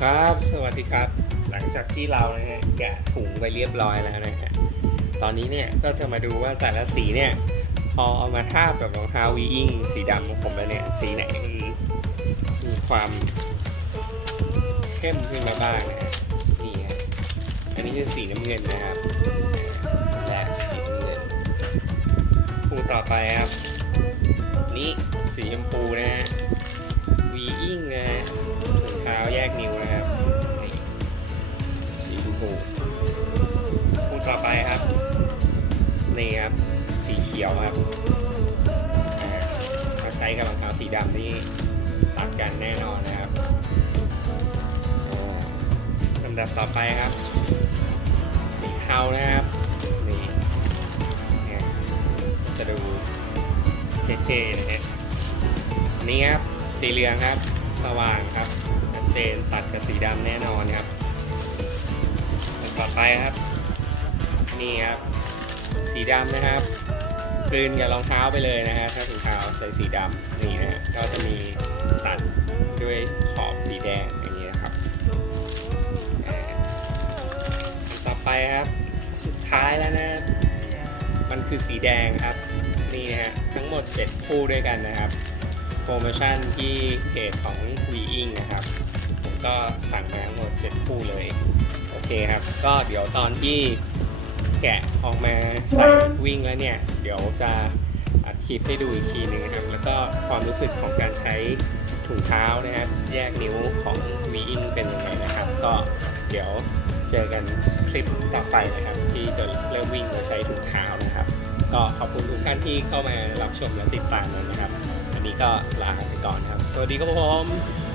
ครับ สวัสดีครับ หลังจากที่เรานะฮะแกะถุงไปเรียบร้อยแล้วนะฮะ ตอนนี้เนี่ยก็จะมาดูว่าแต่ละสีเนี่ย พอเอามาทาบกับรองเท้าวีอิงสีดำของผมแล้วเนี่ย สีไหนมันมีความเข้มขึ้นมาบ้างนะนี่ฮะ อันนี้คือสีน้ำเงินนะครับและสีน้ำเงินคู่ต่อไปครับ นี่สีชมพูนะฮะวีอิงนะฮะถุงเท้าแยกนิ้วนะ สีชมพูคู่ต่อไปครับ นี่ครับ สีเขียวครับอ่ามาใช้กับรองเท้าสีดำนี่ตัดกันแน่นอนนะครับลำดับต่อไปครับ สีเทานะครับ นี่เนี่ยจะดูเท่ๆนะฮะนี่ครับ สีเหลืองครับ สว่างครับชัดเจนตัดกับสีดำแน่นอนครับ ต่อไปครับ นี่ครับ สีดำนะครับกลืนกับรองเท้าไปเลยนะฮะถ้าถุงเท้าใส่สีดำนี่นะฮะก็จะมีตัดด้วยขอบสีแดงอย่างนี้นะครับ ต่อไปครับสุดท้ายแล้วนะ มันคือสีแดงครับ นี่นะฮะทั้งหมด 7 คู่ด้วยกันนะครับ โปรโมชั่นที่เพจของ v i n g นะครับ ผมก็สั่งมาทั้งหมด 7 คู่เลย เคครับ ก็เดี๋ยวตอนที่แกะออกมาใส่วิ่งแล้วเนี่ย เดี๋ยวจะอัดคลิปให้ดูอีกทีหนึ่งนะครับ แล้วก็ความรู้สึกของการใช้ถุงเท้านะครับ แยกนิ้วของ v i n เป็นยังไงนะครับ ก็เดี๋ยวเจอกันคลิปต่อไปนะครับ ที่จะเริ่มวิ่งโดยใช้ถุงเท้านะครับ ก็ขอบคุณทุกท่านที่เข้ามารับชมและติดตามนะครับ อันนี้ก็ลาไปก่อนครับ สวัสดีครับผม